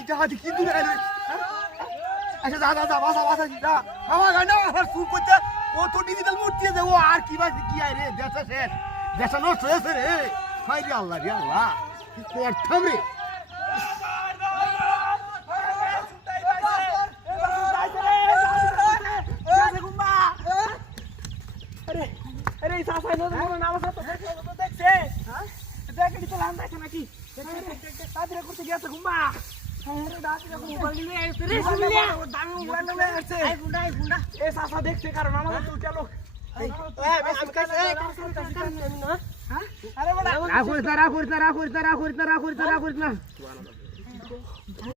এটা হাতে কি দূরে গেল আচ্ছা যা বাসা যা আমার গান্ডা আর সুপ করতে ও তো ডিজিটাল মূর্তি আছে ও আর কি বাকি কি আই রে দেশা শেষ দেশা নষ্ট হয়েছে রে হাই রে আল্লাহ কি করতাম রে আরে এই সাসাই নতুন নাম আছে তো দেখছে হ্যাঁ দেখে তো লান দেখে নাকি তাদের করতে গেছে গুম্বা আরে দাঁত রে গুম্বা নিয়ে আইছে রে শুনলিয়া দামি গুম্বা নামে আছে এই গুন্ডা এই সাসা দেখছে কারণ আমার তো চলো আমি কাছে না হ্যাঁ আরে বড় রাখ না